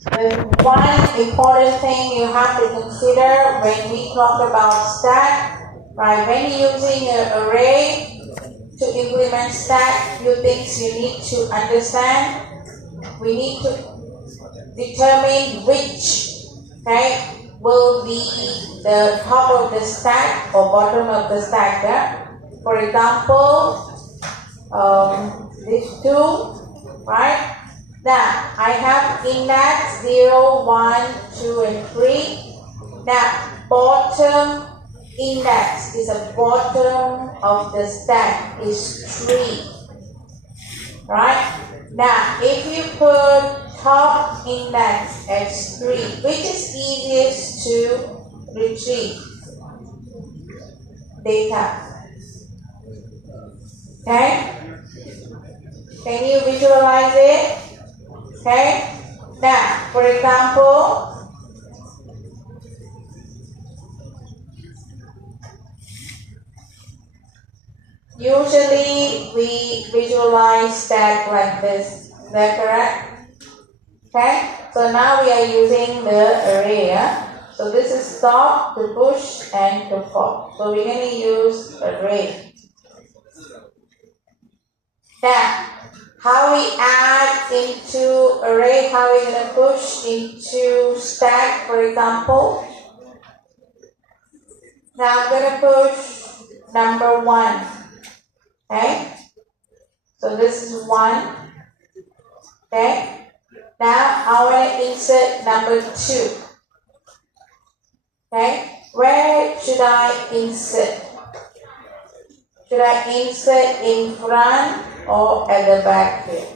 The one important thing you have to consider when we talk about stack, right? When you're using an array to implement stack, few things you need to understand. We need to determine which, okay, will be the top of the stack or bottom of the stack. Yeah? For example, these two, right? Now, I have index 0, 1, 2, and 3. Now, bottom index is a bottom of the stack is 3. Right? Now, if you put top index as 3, which is easiest to retrieve data? Okay? Can you visualize it? Okay? Now, for example, usually we visualize stack like this. Is that correct? Okay? So now we are using the array. Yeah? So this is stop, to push, and to pop. So we're going to use array. Now, how we add into array, how we're going to push into stack, for example. Now I'm going to push number 1. Okay? So this is 1. Okay? Now I want to insert number 2. Okay? Where should I insert? Should I insert in front or at the back here?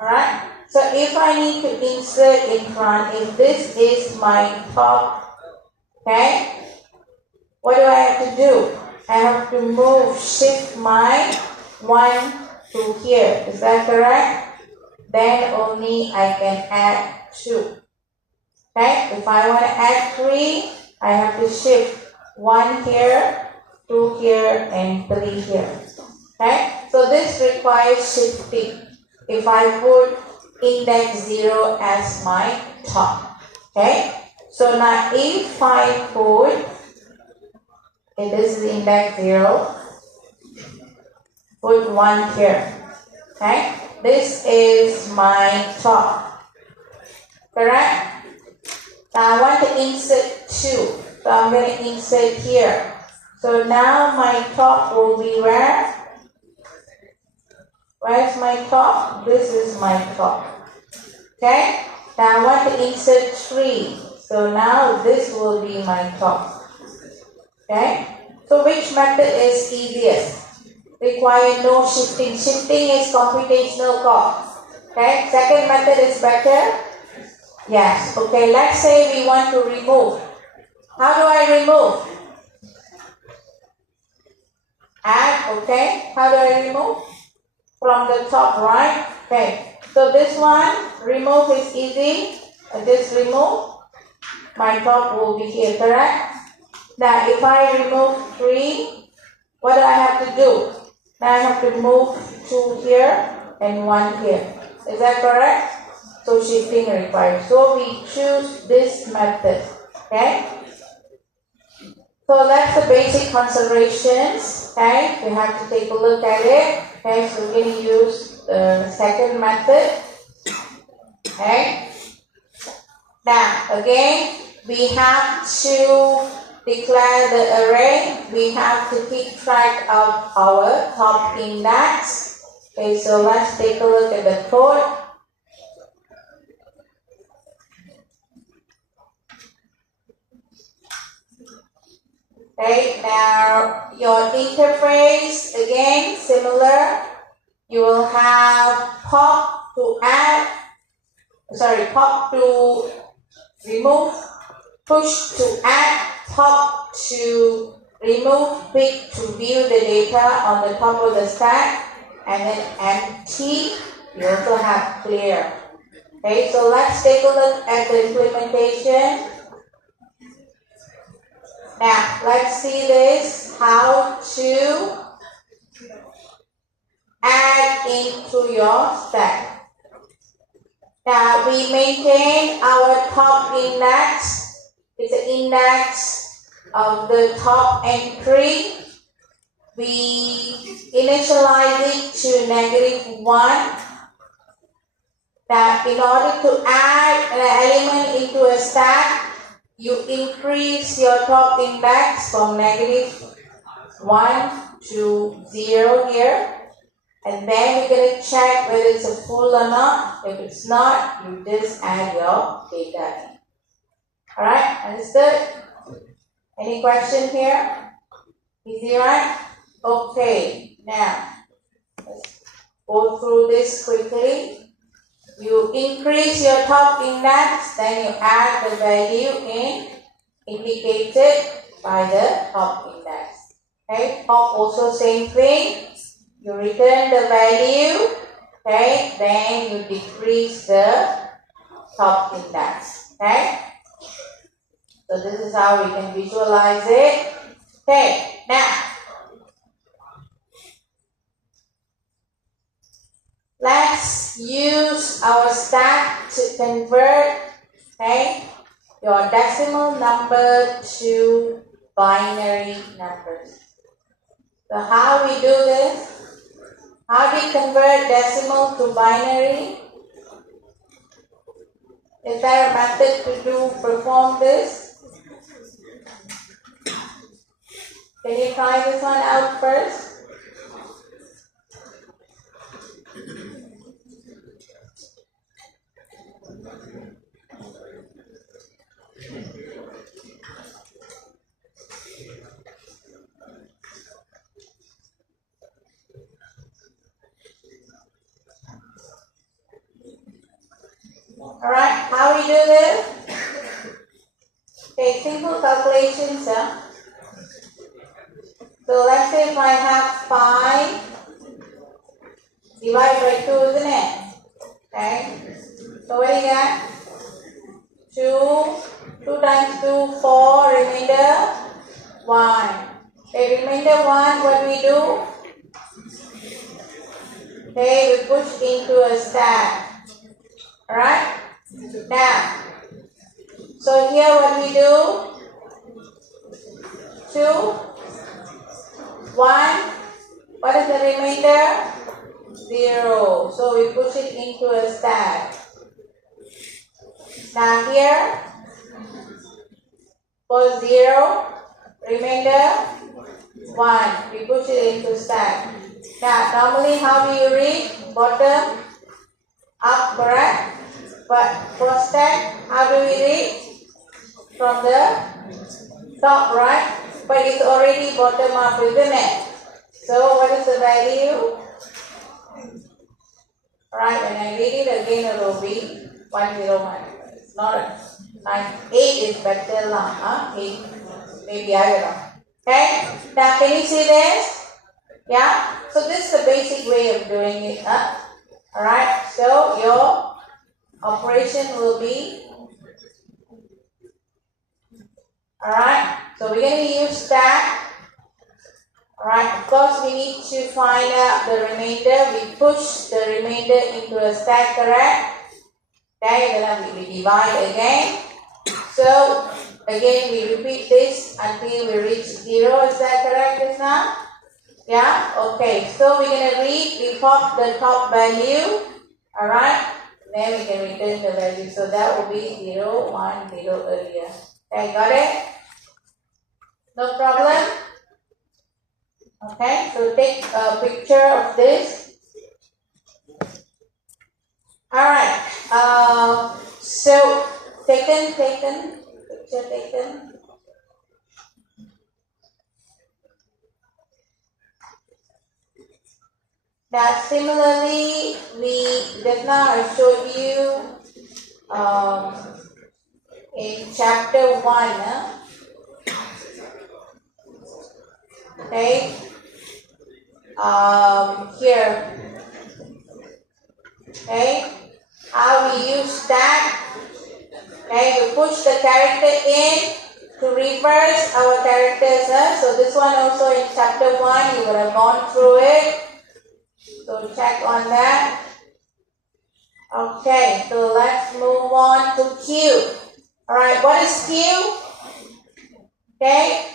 Alright? So if I need to insert in front, if this is my top, okay? What do I have to do? I have to shift my 1 to here. Is that correct? Then only I can add 2. Okay? If I want to add 3, I have to shift 1 here, 2 here, and 3 here. Okay? So this requires shifting. If I put index 0 as my top. Okay? So now if I put, okay, this is index 0, put 1 here. Okay? This is my top. Correct? Now I want to insert 2. So I'm going to insert here. So now my top will be where? Where's my top? This is my top. Okay? Now I want to insert 3. So now this will be my top. Okay? So which method is easiest? Require no shifting. Shifting is computational cost. Okay? Second method is better? Yes. Okay, let's say we want to remove. How do I remove? Add, okay. How do I remove? From the top, right? Okay. So this one, remove is easy. I just remove. My top will be here, correct? Now, if I remove 3, what do I have to do? Now I have to move 2 here and 1 here. Is that correct? So shifting required. So we choose this method. Okay? So that's the basic considerations. Okay? We have to take a look at it. Okay, so we're going to use the second method. Okay? Now, again, we have to declare the array. We have to keep track of our top index. Okay, so let's take a look at the code. Okay, now your interface, again, similar. You will have pop to add, pop to remove, push to add, pop to remove, pick to view the data on the top of the stack, and then empty. You also have clear. Okay, so let's take a look at the implementation. Now, let's see this, how to add into your stack. Now we maintain our top index. It's the index of the top entry. We initialize it to -1. That in order to add an element into a stack, you increase your top index from -1 to 0 here. And then we're going to check whether it's a full or not. If it's not, you just add your data in. Alright, understood? Any question here? Easy, right? Okay, now let's go through this quickly. You increase your top index, then you add the value in, indicated by the top index. Okay, top also same thing. You return the value, okay, then you decrease the top index. Okay, so this is how we can visualize it. Okay, now let's use our stack to convert, okay, your decimal number to binary numbers. So how we do this? How do you convert decimal to binary? Is there a method to perform this? Can you try this one out first? Alright, how we do this? Okay, simple calculations. So let's say if I have 5 divided by 2, isn't it? Okay. So what do you get? 2 times 2, 4, remainder 1. Okay, remainder 1, what do we do? Okay, we push into a stack. Alright? Now, so here what we do? 2, 1, what is the remainder? 0. So we push it into a stack. Now here, for 0, remainder 1. We push it into stack. Now normally how do you read? Bottom, up, correct? But for stack, how do we read? From the top, right? But it's already bottom up, isn't it? So what is the value? Alright, when I read it again, it will be 101. It's not 9. 8 is better lah, huh? 8. Maybe I don't know. Okay? Now can you see this? Yeah? So this is the basic way of doing it, huh? Alright, so your operation will be, alright, so we're going to use stack. Alright, of course we need to find out the remainder. We push the remainder into a stack, correct? Okay, then we divide again. So again we repeat this until we reach 0. Is that correct just now? Yeah? Okay, so we're going to read, we pop the top value. Alright, then we can return the value. So that will be 0, 1, 0 earlier. Okay, got it? No problem? Okay, so take a picture of this. Alright, so picture taken. Now similarly, just now I showed you in chapter 1, okay, here, okay, how we use stack. Okay, we push the character in to reverse our characters. So this one also in chapter 1, you would have gone through it. So check on that. Okay, so let's move on to Q. Alright, what is Q? Okay,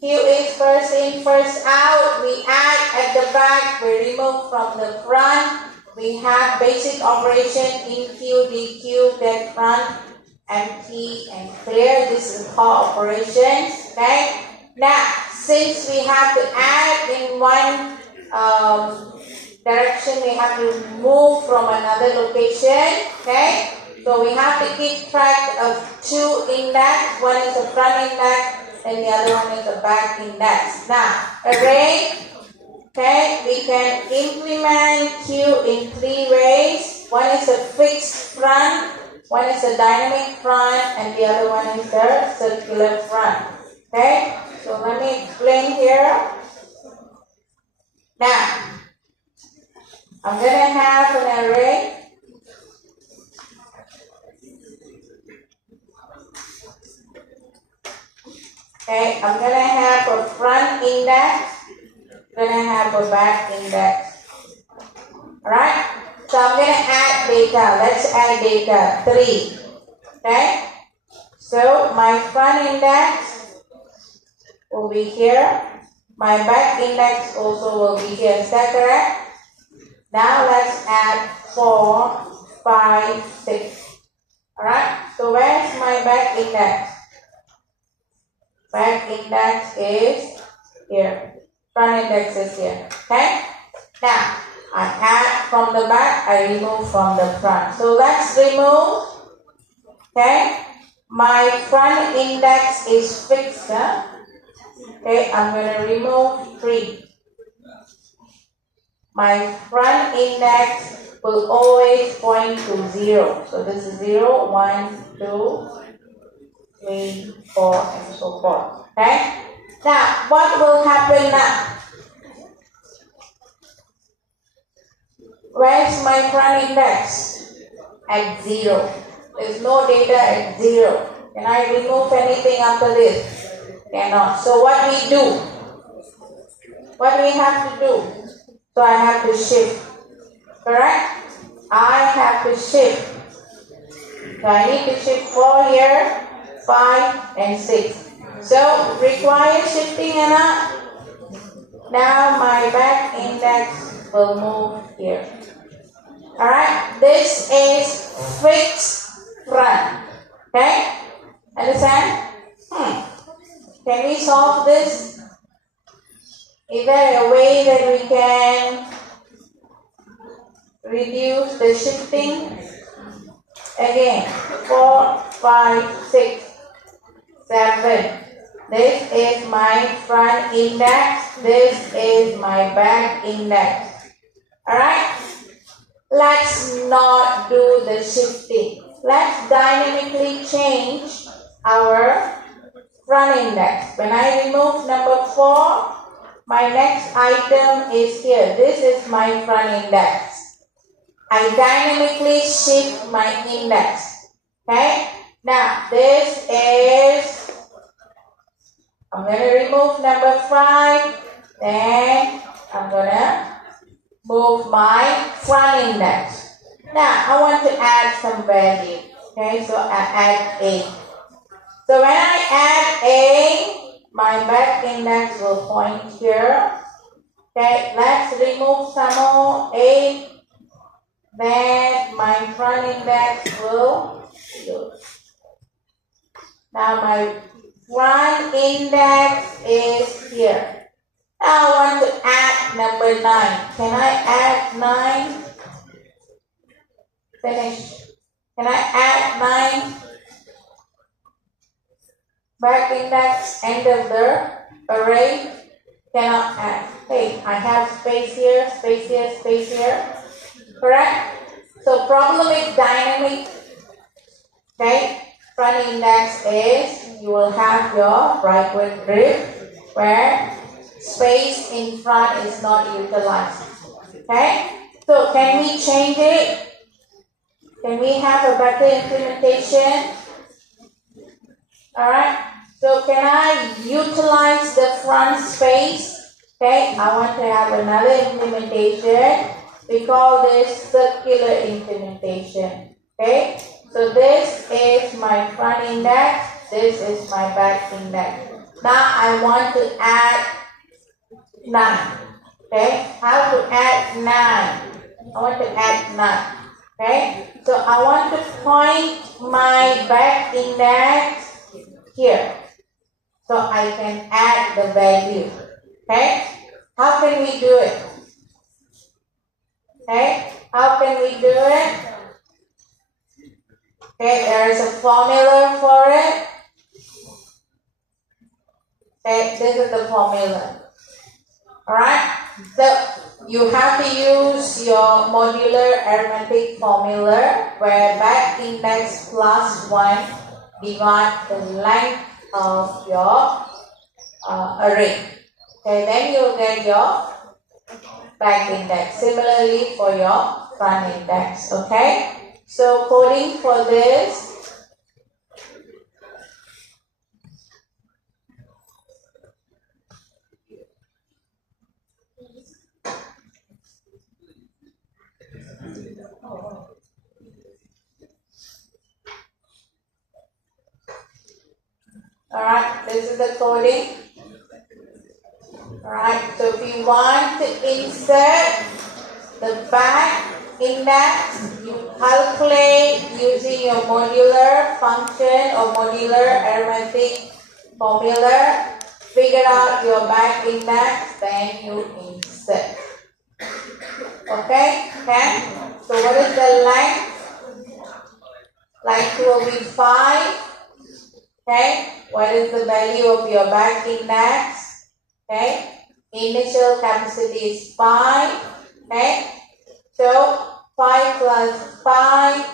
Q is first in, first out. We add at the back, we remove from the front. We have basic operation in Q, DQ, get front, empty, and clear. This is called operations. Okay. Now, since we have to add in one direction, we have to move from another location. Okay. So we have to keep track of two index. One is the front index and the other one is the back index. Now, array, okay, we can implement Q in three ways. One is a fixed front, one is a dynamic front, and the other one is the circular front. Okay, so let me explain here. Now, I'm going to have an array. Okay, I'm going to have a front index, I'm going to have a back index. Alright, so I'm going to add data. Let's add data 3. Okay, so my front index will be here. My back index also will be here. Is that correct? Now let's add 4, 5, 6. Alright, so where's my back index? Back index is here. Front index is here. Okay? Now, I add from the back, I remove from the front. So let's remove. Okay? My front index is fixed. Huh? Okay, I'm going to remove 3. My front index will always point to 0. So this is 0, 1, 2, 3, 4, and so forth. Okay? Now, what will happen now? Where's my front index? At 0. There's no data at 0. Can I remove anything after this? Cannot. So what we do? What do we have to do? So I have to shift. Correct? I have to shift. So I need to shift 4 here, 5 and 6. So require shifting enough. Now my back index will move here. Alright, this is fixed front. Okay? Understand? Can we solve this? Is there a way that we can reduce the shifting? Again, 4, 5, 6, 7. This is my front index. This is my back index. Alright? Let's not do the shifting. Let's dynamically change our front index. When I remove number 4, my next item is here. This is my front index. I dynamically shift my index. Okay? Now, this is, I'm going to remove number 5. Then, I'm going to move my front index. Now, I want to add some value. Okay, so I add 8. So when I add A, my back index will point here. Okay, let's remove some more 8. Then my front index will go. Now my front index is here. Now I want to add number 9. Can I add 9? Finish. Can I add 9? Back index, end of the array. Cannot add. Hey, I have space here, space here, space here. Correct? So problem is dynamic. Okay? Front index is, you will have your rightward drift where space in front is not utilized. Okay? So can we change it? Can we have a better implementation? Alright? So can I utilize the front space? Okay, I want to have another implementation. We call this circular implementation. Okay, so this is my front index, this is my back index. Now I want to add 9. Okay, how to add 9? I want to add 9. Okay, so I want to point my back index here, so I can add the value. Okay, how can we do it? Okay, how can we do it? Okay, there is a formula for it. Okay, this is the formula. Alright, so you have to use your modular arithmetic formula where back index plus 1 divide the length of your array. Okay, then you will get your back index. Similarly for your front index. Okay, so coding for this. Alright, this is the coding. Alright, so if you want to insert the back index, you calculate using your modular function or modular arithmetic formula, figure out your back index, then you insert. Okay, so what is the length? Length will be 5. Okay, what is the value of your back index? Okay, initial capacity is 5. Okay, so 5 plus 5,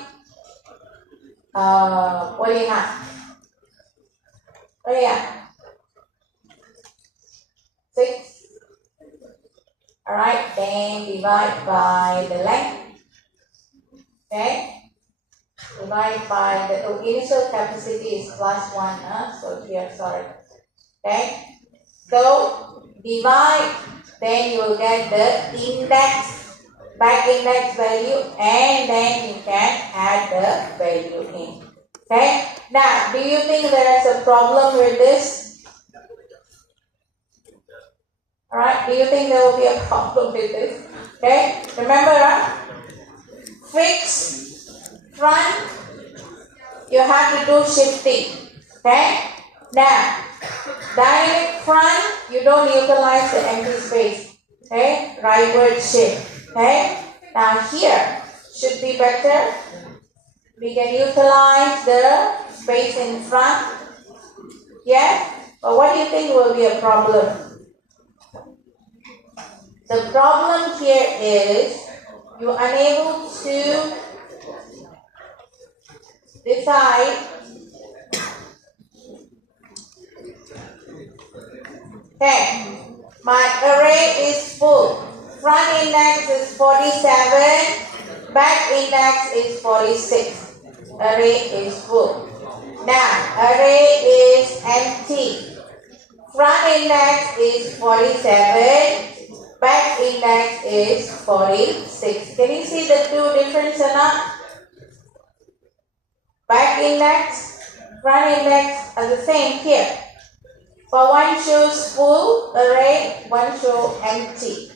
what do you have? What do you have? 6. Alright, then divide by the length. Okay. Divide by the initial capacity is plus 1, so here, sorry. Okay, so divide, then you will get the index, back index value, and then you can add the value in. Okay, now do you think there is a problem with this? Alright, do you think there will be a problem with this? Okay, remember, fix front, you have to do shifting. Okay, now dynamic front, you don't utilize the empty space. Okay, rightward shift. Okay, now here should be better. We can utilize the space in front. Yes, but what do you think will be a problem? The problem here is you are unable to decide okay, my array is full. Front index is 47, back index is 46. Array is full. Now, array is empty. Front index is 47, back index is 46. Can you see the two difference or not? Back index, front index are the same here. But one shows full array, one shows empty.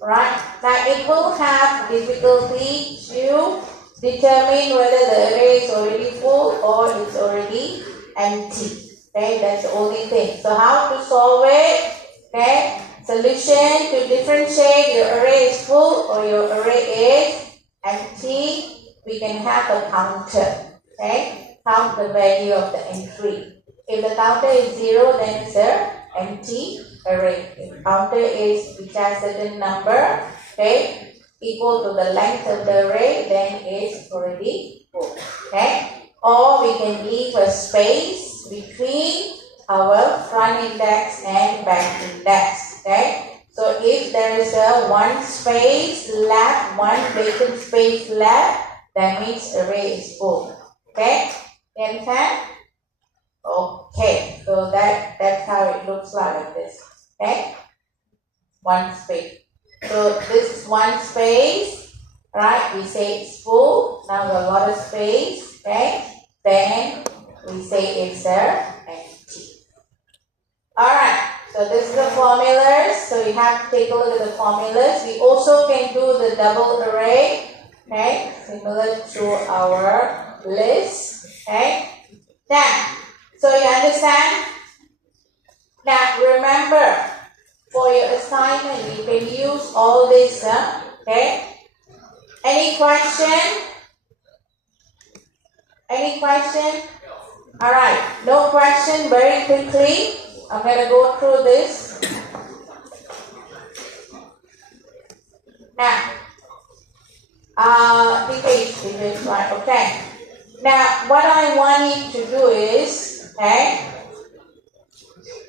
Right? Now it will have difficulty to determine whether the array is already full or it's already empty. Okay, that's the only thing. So how to solve it? Okay, solution to differentiate your array is full or your array is empty. We can have a counter. Okay, count the value of the entry. If the counter is 0, then it's an empty array. If counter is which has certain number, okay, equal to the length of the array, then it's already full. Okay, or we can leave a space between our front index and back index. Okay, so if there is a one space left, one vacant space left, that means array is full. Okay, you understand? Okay, so that's how it looks like this. Okay, one space. So this one space, right? We say it's full. Now a lot of space, okay? Then we say it's empty. Alright, so this is the formulas. So you have to take a look at the formulas. We also can do the double array, okay? Similar to our list, okay? Now, so you understand? Now remember, for your assignment, you can use all this, okay? Any question? Any question? Alright, no question, very quickly. I'm going to go through this. Now, debate, right, okay. Now, what I want you to do is, okay,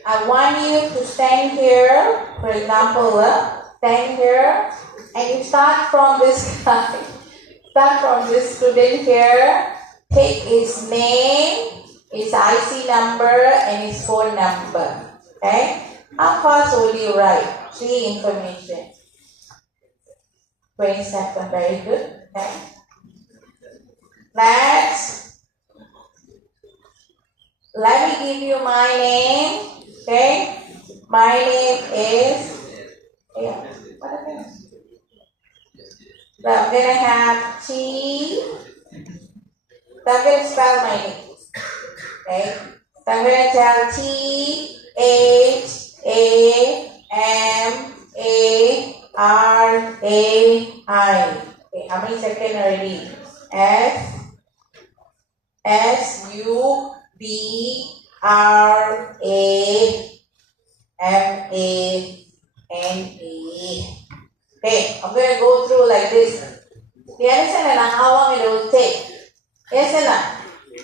I want you to stand here, for example, stand here, and you start from this guy, start from this student here, take his name, his IC number, and his phone number, okay? How fast will you write? 3 information. 20 seconds, very good, okay? Let me give you my name, okay? My name is, what are they? So I'm going to have T, so I'm going to spell my name, okay? So I'm going to tell T-H-A-M-A-R-A-I. Okay, how many seconds already? S-U-B-R-A-M-A-N-E. Okay, I'm going to go through like this. Do you understand how long it will take? Yes or no?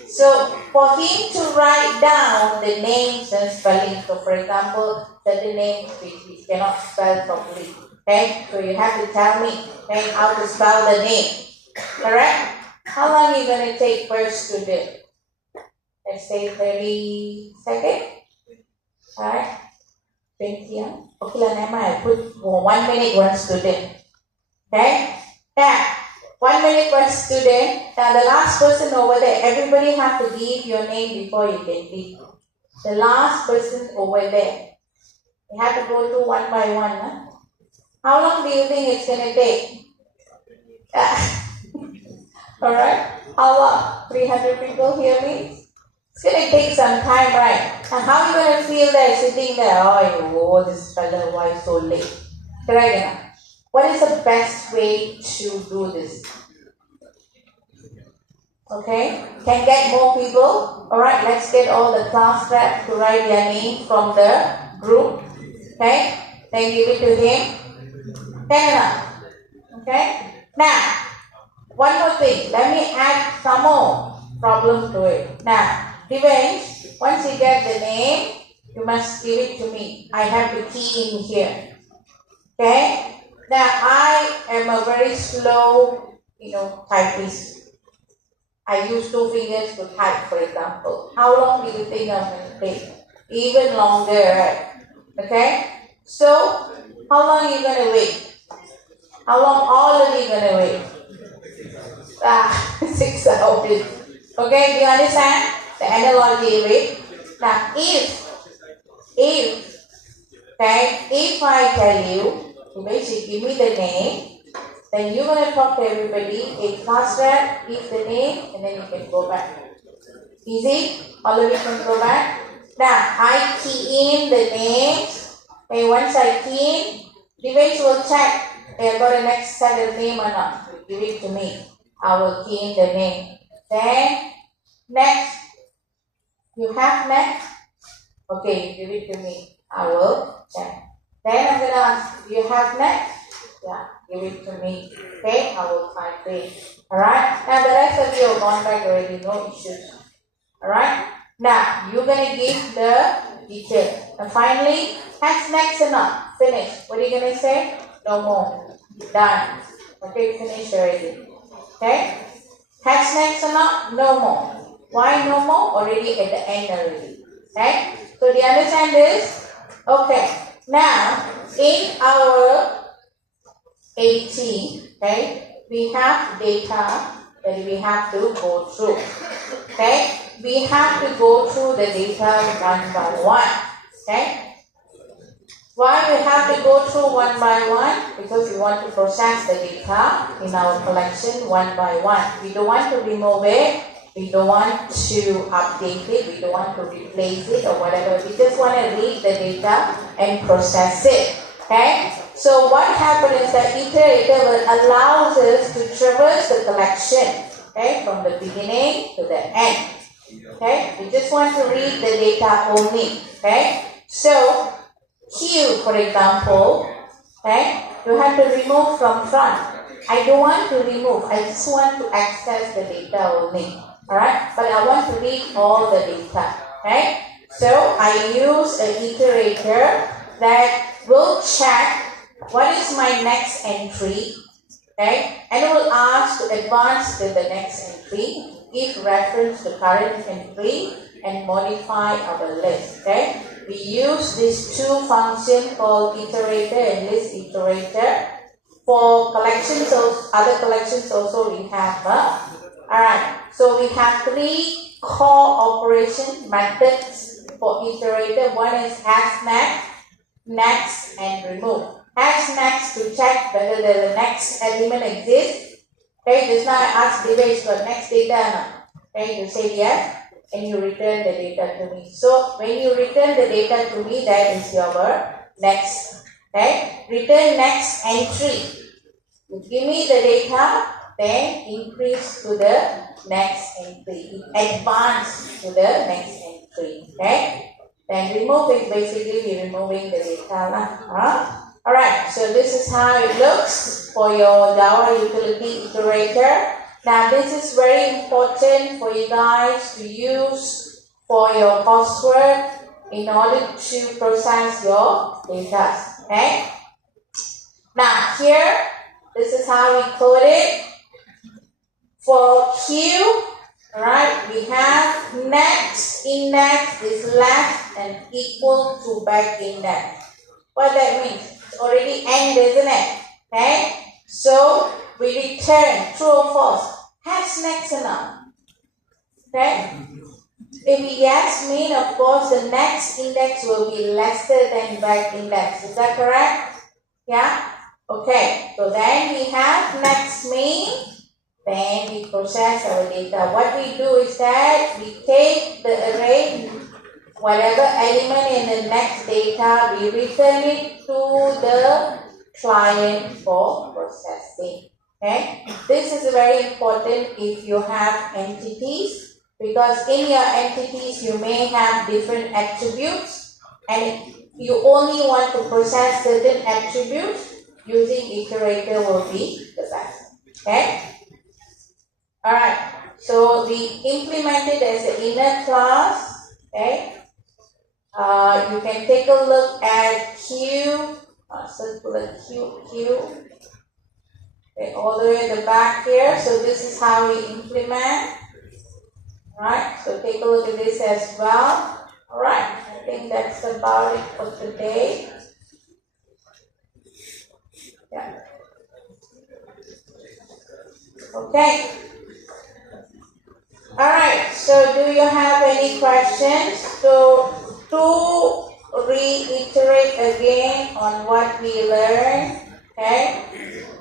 So, for him to write down the names and spelling, so for example, certain names which cannot spell properly, okay? So you have to tell me, okay, how to spell the name, correct? How long are you going to take per student? Let's say 30 seconds, alright? 20, okay, never mind, I put 1 minute, 1 student, okay? Now, 1 minute per student. Now the last person over there, everybody have to give your name before you can leave. The last person over there. You have to go through one by one. Huh? How long do you think it's going to take? Alright. How long? 300 people hear me? It's going to take some time, right? And how are you going to feel there sitting there? Oh, this fellow, why so late? Correct enough. What is the best way to do this? Okay, can get more people. Alright, let's get all the class reps to write their name from the group. Okay, then give it to him. Fair enough. Okay, now, one more thing. Let me add some more problems to it. Now, Divesh, once you get the name, you must give it to me. I have the key in here. Okay. Now, I am a very slow, typist. I use 2 fingers to type, for example. How long do you think I'm going to take? Even longer, right? Okay? So, how long are you going to wait? How long all of you going to wait? 6 hours. Okay, do you understand the analogy of it? Now, if I tell you, so basically, give me the name, then you're going to talk to everybody, a class rep, give the name, and then you can go back. Easy? All of you can go back. Now, I key in the names. Okay, once I key in, Divesh will check they have got a next set of name or not. Give it to me. I will key in the name. Then, next. You have next? Okay, give it to me. I will check. Then I'm going to ask, do you have next? Yeah, give it to me. Okay, I will type it. Alright, now the rest of you have gone back already, no issues. Alright, now you're going to give the detail. And finally, has next or not? Finish. What are you going to say? No more. Done. Okay, finish already. Okay, has next or not? No more. Why no more? Already at the end already. Okay, so do you understand this? Okay. Now, in our 18, okay, we have data that we have to go through. Okay, we have to go through the data one by one. Okay. Why we have to go through one by one? Because we want to process the data in our collection one by one. We don't want to remove it. We don't want to update it. We don't want to replace it or whatever. We just want to read the data and process it. Okay? So what happens is that iterator will allow us to traverse the collection, okay, from the beginning to the end. Okay? We just want to read the data only. Okay? So Q, for example, okay, you have to remove from front. I don't want to remove. I just want to access the data only. Alright? But I want to read all the data. Okay? So I use an iterator that will check what is my next entry. Okay? And it will ask to advance to the next entry, give reference to current entry, and modify our list. Okay? We use these two functions called iterator and list iterator. For collections, other collections also we have. Alright, so we have three core operation methods for iterator. One is hash next, and remove. Hash next to check whether the next element exists. Okay, just now I asked Divesh for next data or not. Okay, you say yes. And you return the data to me. So when you return the data to me, that is your next. Okay? Return next entry. You give me the data, then increase to the next entry. Advance to the next entry. Okay? Then remove is basically removing the data. Alright, so this is how it looks for your Java utility iterator. Now this is very important for you guys to use for your coursework in order to process your data. Okay? Now here, this is how we code it. For Q, alright, we have next index is less than equal to back index. What that means? It's already end, isn't it? Okay? So we return true or false. Hash next enough. Okay? If yes, mean of course the next index will be lesser than back index. Is that correct? Yeah? Okay. So then we have next mean. Then we process our data. What we do is that we take the array, whatever element in the next data, we return it to the client for processing. Okay, this is very important if you have entities, because in your entities you may have different attributes and you only want to process certain attributes. Using iterator will be the best. Okay, alright, so we implement it as an inner class. Okay, you can take a look at Q, circular Q. Okay, all the way at the back here. So this is how we implement. Alright, so take a look at this as well. Alright, I think that's about it for today. Yeah. Okay. Alright, so do you have any questions? So to reiterate again on what we learned. Okay.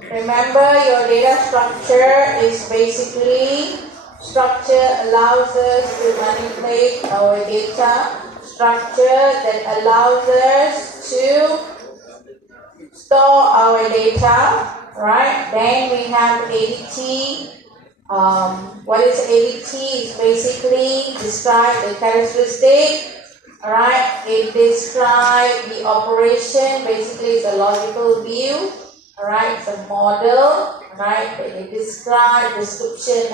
Remember, your data structure is basically structure allows us to manipulate our data. Structure that allows us to store our data, right? Then we have ADT. What is ADT? Is basically describe the characteristic. Alright, it describes the operation. Basically, it's a logical view. Alright, it's a model. Alright, it describes description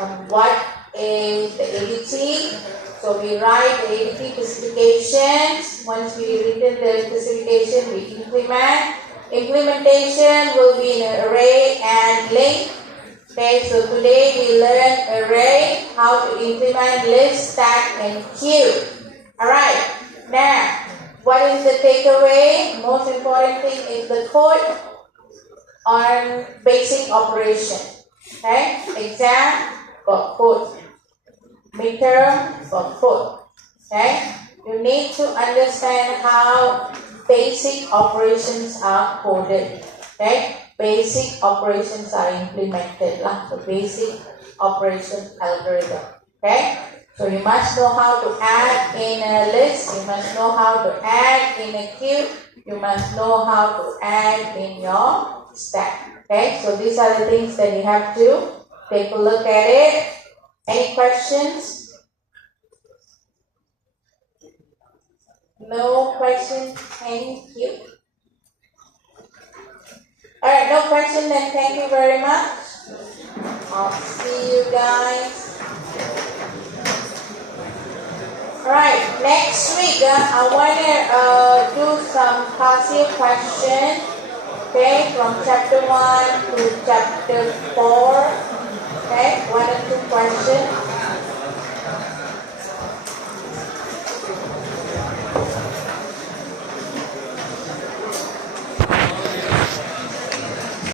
on what is the ADT. So we write the ADT specifications. Once we written the specification, we implement. Implementation will be in array and link. Okay, so today we learn array, how to implement list, stack, and queue. Alright, now what is the takeaway? Most important thing is the code on basic operation. Okay, exam got code, midterm got code. Okay, you need to understand how basic operations are coded. Okay, basic operations are implemented lah. The basic operation algorithm. Okay, so you must know how to add in a list. You must know how to add in a queue. You must know how to add in your stack. Okay, so these are the things that you have to take a look at it. Any questions? No questions. Thank you. Alright, no question, then thank you very much. I'll see you guys. Alright, next week I want to do some passive question. Okay, from chapter 1 to chapter 4. Okay, 1 and 2 questions.